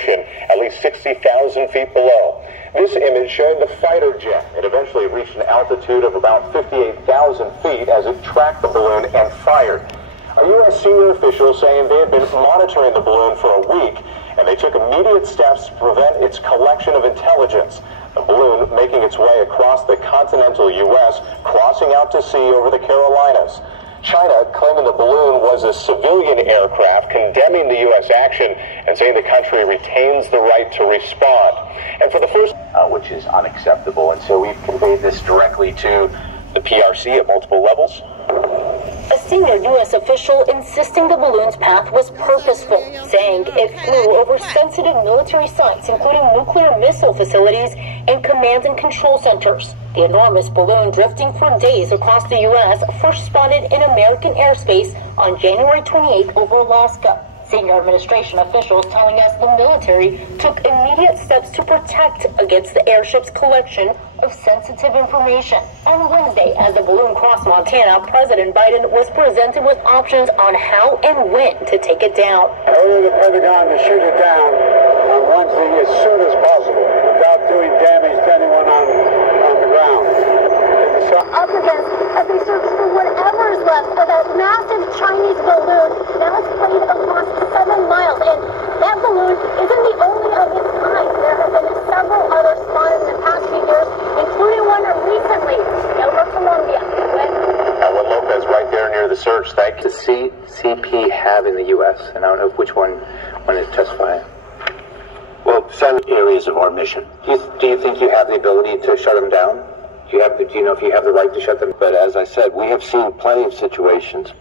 ocean, at least 60,000 feet below. This image showing the fighter jet. It eventually reached an altitude of about 58,000 feet as it tracked the balloon and fired. A U.S. senior official saying they had been monitoring the balloon for a week, and they took immediate steps to prevent its collection of intelligence. The balloon making its way across the continental U.S., crossing out to sea over the Carolinas. China claiming the balloon was a civilian aircraft, condemning the U.S. action and saying the country retains the right to respond. And for the first, which is unacceptable. And so we've conveyed this directly to the PRC at multiple levels. A senior U.S. official insisting the balloon's path was purposeful, saying it flew over sensitive military sites, including nuclear missile facilities and command and control centers. The enormous balloon drifting for days across the U.S. first spotted in American airspace on January 28 over Alaska. Senior administration officials telling us the military took immediate steps to protect against the airship's collection of sensitive information. On Wednesday, as the balloon crossed Montana, President Biden was presented with options on how and when to take it down. I ordered the Pentagon to shoot it down on Wednesday as soon as possible without doing damage to anyone on the ground. Up against as they search for whatever is left of that massive Chinese balloon. Now it's played across 7 miles, and that balloon isn't the only of its kind. There have been several others spotted in the past few years, including one recently over Colombia. Alan Lopez right there near the search. Thank you. Does CP have in the U.S.? And I don't know which one is testifying. Well, some areas of our mission. Do you think you have the ability to shut them down? Do you know if you have the right to shut them? But as I said, we have seen plenty of situations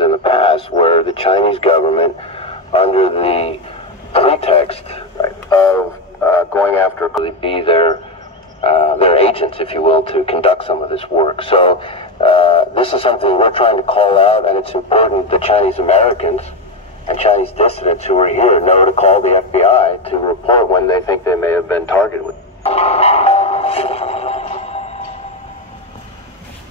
in the past where the Chinese government, under the pretext of going after be their agents, if you will, to conduct some of this work. So this is something we're trying to call out, and it's important that Chinese Americans and Chinese dissidents who are here know to call the FBI to report when they think they may have been targeted.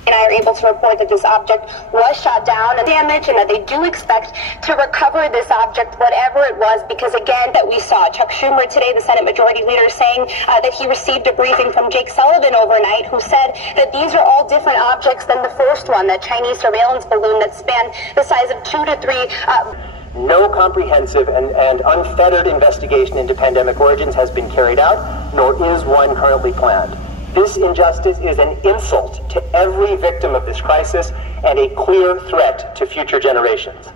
And I are able to report that this object was shot down and damaged, and that they do expect to recover this object, whatever it was, because again, that we saw Chuck Schumer today, the Senate Majority Leader, saying that he received a briefing from Jake Sullivan overnight, who said that these are all different objects than the first one, that Chinese surveillance balloon that spanned the size of 2 to 3. No comprehensive and unfettered investigation into pandemic origins has been carried out, nor is one currently planned. This injustice is an insult to every victim of this crisis and a clear threat to future generations.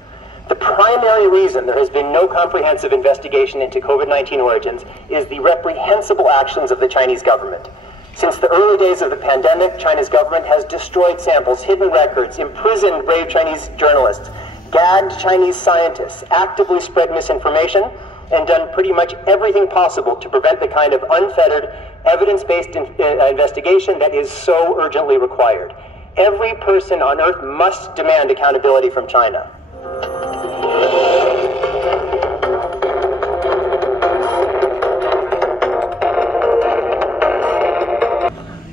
The primary reason there has been no comprehensive investigation into COVID-19 origins is the reprehensible actions of the Chinese government. Since the early days of the pandemic, China's government has destroyed samples, hidden records, imprisoned brave Chinese journalists, gagged Chinese scientists, actively spread misinformation, and done pretty much everything possible to prevent the kind of unfettered, evidence-based investigation that is so urgently required. Every person on Earth must demand accountability from China.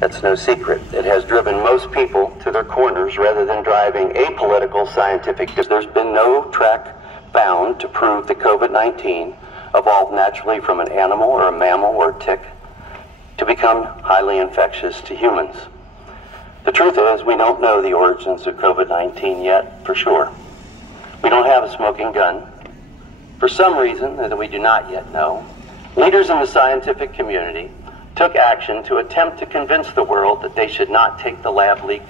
That's no secret. It has driven most people to their corners rather than driving apolitical scientific. There's been no track found to prove that COVID-19 evolved naturally from an animal or a mammal or a tick to become highly infectious to humans. The truth is, we don't know the origins of COVID-19 yet for sure. We don't have a smoking gun. For some reason that we do not yet know, leaders in the scientific community took action to attempt to convince the world that they should not take the lab leak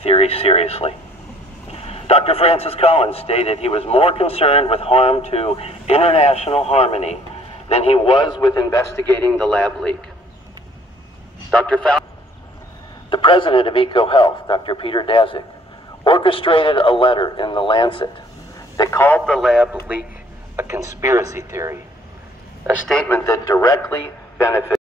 theory seriously. Dr. Francis Collins stated he was more concerned with harm to international harmony than he was with investigating the lab leak. Dr. Fauci, the president of EcoHealth, Dr. Peter Daszak, orchestrated a letter in The Lancet that called the lab leak a conspiracy theory, a statement that directly benefits